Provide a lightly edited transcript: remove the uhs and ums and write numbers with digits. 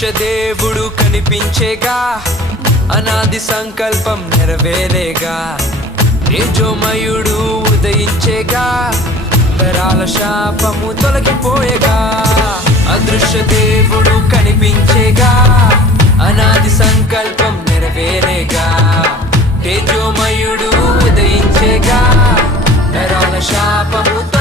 అదృశ్య దేవుడు కనిపించేగా, అనాది సంకల్పం నెరవేరేగా, తేజోమయుడు ఉదయించేగా, తరాల శాపము తొలగిపోయేగా. అదృశ్య దేవుడు కనిపించేగా, అనాది సంకల్పం నెరవేరేగా, తేజోమయుడు ఉదయించేగా, తరాల శాపము